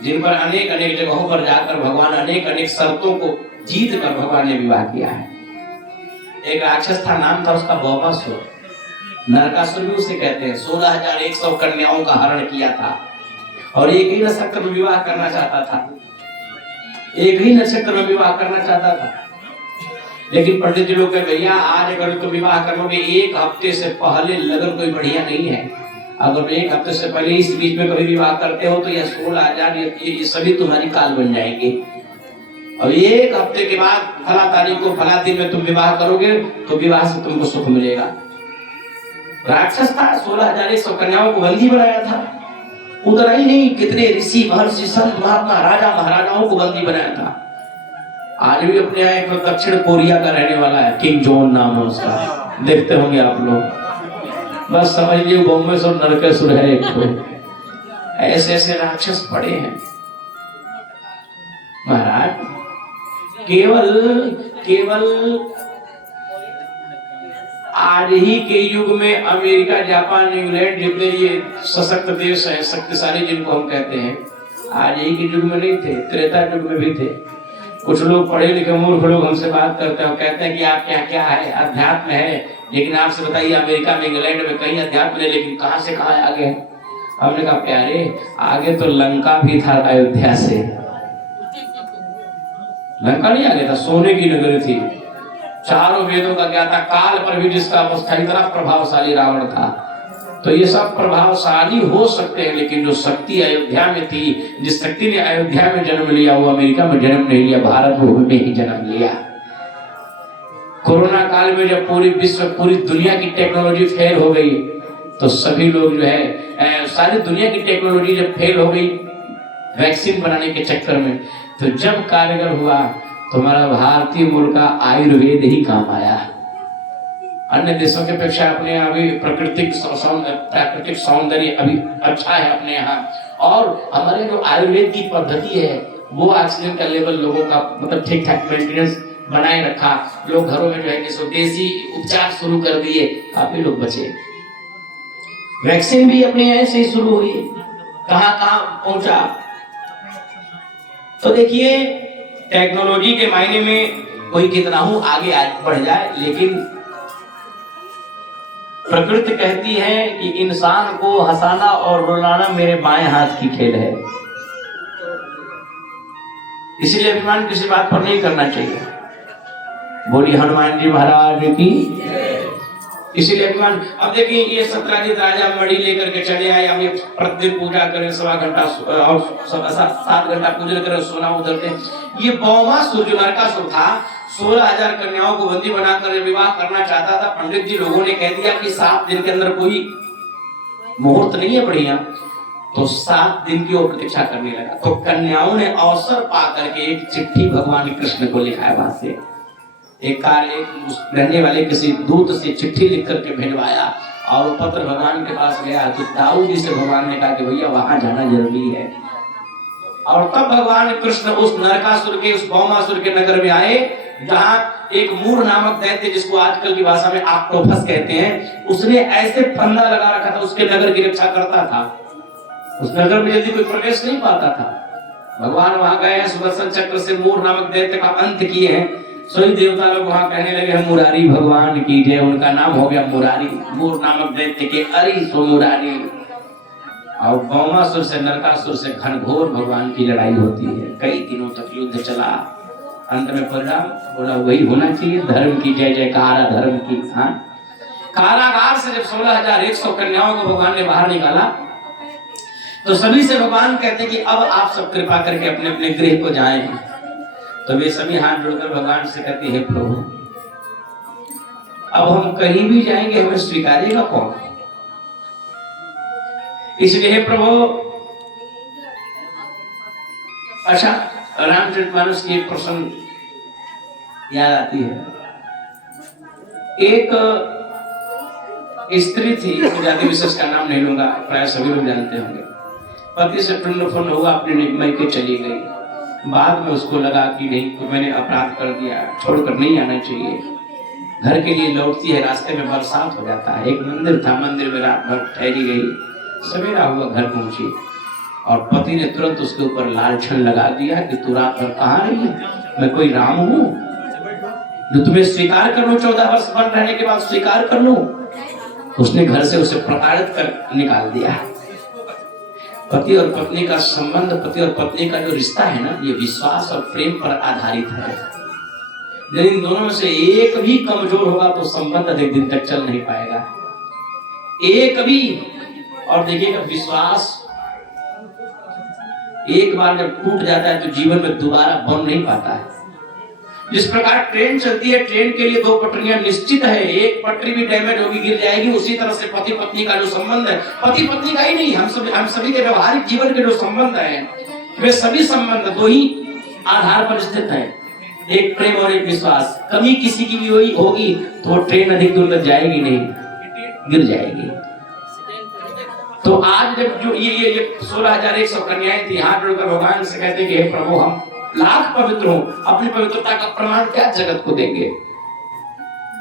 जिन पर अनेक अनेक जगहों पर जाकर भगवान अनेक अनेक शर्तों को जीत कर भगवान ने विवाह किया है। एक राक्षस था, नाम था उसका भौमासुर, नरकासुर भी उसे कहते हैं। 16,100 कन्याओं का हरण किया था, और एक ही नक्षत्र में विवाह करना चाहता था, एक ही नक्षत्र में विवाह करना चाहता था। लेकिन पंडित जी लोग कहे भैया आज अगर तुम विवाह करोगे 1 हफ्ते से पहले लगन कोई बढ़िया नहीं है, अगर 1 हफ्ते से पहले इस बीच में कभी विवाह करते हो तो यह 16,000 ये सभी तुम्हारी काल बन जाएंगे। और 1 हफ्ते के बाद फला तारीख को फला दिन में तुम विवाह करोगे तो विवाह से तुमको सुख मिलेगा। राक्षस था, 16,100 कन्याओं को बंदी बनाया था। उतना ही नहीं, कितने ऋषि महर्षि संत महात्मा राजा महाराजाओं को बंदी बनाया था। आज भी अपने यहाँ एक दक्षिण कोरिया का रहने वाला है, किंग जॉन नाम है उसका, देखते होंगे आप लोग। बस समझ लीजिए बॉम्बेश्वर नरकेश्वर है एक तो। ऐसे ऐसे राक्षस पड़े हैं महाराज। केवल आज ही के युग में अमेरिका, जापान, इंग्लैंड जितने ये सशक्त देश हैं, शक्तिशाली जिनको हम कहते हैं, आज ही के युग में नहीं थे, त्रेता युग में भी थे। कुछ लोग पढ़े लिखे मूर्ख लोग हमसे बात करते हैं, कहते हैं कि आप क्या क्या है, अध्यात्म है, लेकिन आपसे बताइए अमेरिका में, इंग्लैंड में कहीं अध्यात्म है, लेकिन कहां से कहां आगे है? हमने कहा प्यारे आगे तो लंका भी था, अयोध्या से लंका नहीं आगे था, सोने की नगरी थी, चारों वेदों का क्या था, काल पर भी जिसका अवस्था, इतना प्रभावशाली रावण था। तो ये सब प्रभावशाली हो सकते हैं, लेकिन जो शक्ति अयोध्या में थी, जिस शक्ति ने अयोध्या में जन्म लिया वो अमेरिका में जन्म नहीं लिया, भारत भूमि में ही जन्म लिया। कोरोना काल में जब पूरी विश्व, पूरी दुनिया की टेक्नोलॉजी फेल हो गई, तो सभी लोग जो है सारी दुनिया की टेक्नोलॉजी जब फेल हो गई वैक्सीन बनाने के चक्कर में, तो जब कारगर हुआ तो हमारा भारतीय मूल का आयुर्वेद ही काम आया। अन्य देशों की अपेक्षा अपने यहाँ भी प्राकृतिक सौंदर्य अभी अच्छा है अपने यहाँ, और हमारे जो आयुर्वेद की पद्धति है वो ऑक्सीजन का लेवल लोगों का मतलब ठीक ठाक मेंटेनेंस बनाए रखा। लोग घरों में जो है कि स्वदेशी उपचार शुरू कर दिए, काफी लोग बचे। वैक्सीन भी अपने ऐसे ही शुरू हुई, कहां पहुंचा। तो देखिए टेक्नोलॉजी के मायने में कोई कितना हो आगे बढ़ जाए, लेकिन प्रकृति कहती है कि इंसान को हंसाना और रुलाना मेरे बाएं हाथ की खेल है, इसलिए अभिमान किसी बात पर नहीं करना चाहिए। बोलिए हनुमान जी महाराज की। इसीलिए अभिमान। अब देखिए ये सत्राजित राजा मणि लेकर के चले आए, अब ये प्रतिदिन पूजा करें, 1.25 घंटा और 7 घंटा पूजा करें, सोना उधरते। ये बौमासुर जो नरकासुर था 16,000 कन्याओं को बंदी बनाकर विवाह करना चाहता था। पंडित जी लोगों ने कह दिया कि 7 दिन के अंदर कोई मुहूर्त नहीं है बढ़िया, तो 7 दिन की वो प्रतीक्षा करने लगा। तो कन्याओं ने अवसर पा करके एक चिट्ठी भगवान कृष्ण को लिखा है, वहां से एक रहने वाले किसी दूत से चिट्ठी लिख करके भेजवाया और वो पत्र भगवान के पास गया। तो दाऊद जी से भगवान ने कहा कि भैया वहां जाना जरूरी है। और तब भगवान कृष्ण उस नरकासुर के, उस बौमासुर के नगर में आए, जहां एक मूर नामक दैत्य, जिसको आजकल की भाषा में ऑक्टोपस कहते हैं, उसने ऐसे फंदा लगा रखा था, उसके नगर की रक्षा करता था। उस नगर में जल्दी कोई प्रवेश नहीं पाता था। भगवान वहां गए, सुदर्शन चक्र से मूर नामक दैत्य का अंत किए हैं। सभी देवता लोग वहां कहने लगे हम मुरारी भगवान की जय। उनका नाम हो गया मुरारी, मूर नामक दैत्य के अरि सो मुरारी। और बौमासुर से, नरकासुर से घनघोर भगवान की लड़ाई होती है, कई दिनों तक युद्ध चला। अंत में परिणाम बोला वही होना चाहिए, धर्म की जय जयकार, धर्म की। हाँ, कारागार से जब 16,100 कन्याओं को भगवान ने बाहर निकाला, तो सभी से भगवान कहते कि अब आप सब कृपा करके अपने अपने गृह को जाएं। तो वे सभी हाथ जोड़कर भगवान से कहते हैं प्रभु अब हम कहीं भी जाएंगे हमें स्वीकारेगा कौन? इसलिए हे प्रभु, अच्छा रामचरितमानस की एक प्रसंग याद आती है। एक स्त्री थी, जाति विशेष का नाम नहीं लूंगा, प्राय सभी लोग जानते होंगे। पति से टुंड हुआ, अपने निकमय के चली गई। बाद में उसको लगा कि नहीं तो मैंने अपराध कर दिया, छोड़कर नहीं आना चाहिए। घर के लिए लौटती है, रास्ते में बरसात हो जाता है। एक मंदिर था, मंदिर में रात भर ठहरी गई। सवेरा हुआ घर पहुंची और पति ने तुरंत उसके ऊपर लालछन लगा दिया कि तू रात भर कहाँ रही है? मैं कोई राम हूँ जो तुम्हें स्वीकार कर लूं? 14 वर्ष बन रहने के बाद स्वीकार कर लूं? उसने घर से उसे प्रताड़ित कर निकाल दिया। पति और पत्नी का संबंध, पति और पत्नी का जो रिश्ता है ना, ये विश्वास और प्रेम पर आधारित है। यदि इन दोनों में से एक भी कमजोर होगा तो संबंध अधिक दिन तक चल नहीं पाएगा। एक भी। और देखिएगा विश्वास एक बार जब टूट जाता है तो जीवन में दोबारा बन नहीं पाता है। जिस प्रकार ट्रेन चलती है, ट्रेन के लिए 2 पटरियां निश्चित है, एक पटरी भी डैमेज होगी, गिर जाएगी। उसी तरह से पति पत्नी का जो संबंध है, पति पत्नी का ही नहीं, हम सभी के व्यवहारिक जीवन के जो संबंध है, वे सभी संबंध 2 ही आधार पर स्थित है, एक प्रेम और एक विश्वास। कमी किसी की भी होगी तो ट्रेन अधिक दूर तक जाएगी नहीं, गिर जाएगी। तो आज जब जो ये 16,100 कन्याएं थी, हाथ जोड़कर भगवान से कहते कि हे प्रभु, हम लाख पवित्र हूं, अपनी पवित्रता का प्रमाण क्या जगत को देंगे?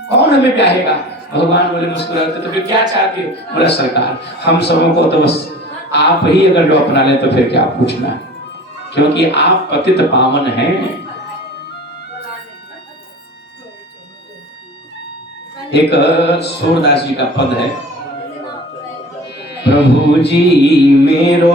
कौन हमें ब्याहेगा? भगवान बोले मुस्कुराते, तो फिर क्या चाहते हो? बोला सरकार, हम सबों को तो बस आप ही अगर लो अपना ले तो फिर क्या पूछना, क्योंकि आप पतित पावन हैं। एक सूरदास जी का पद है, प्रभु जी मेरो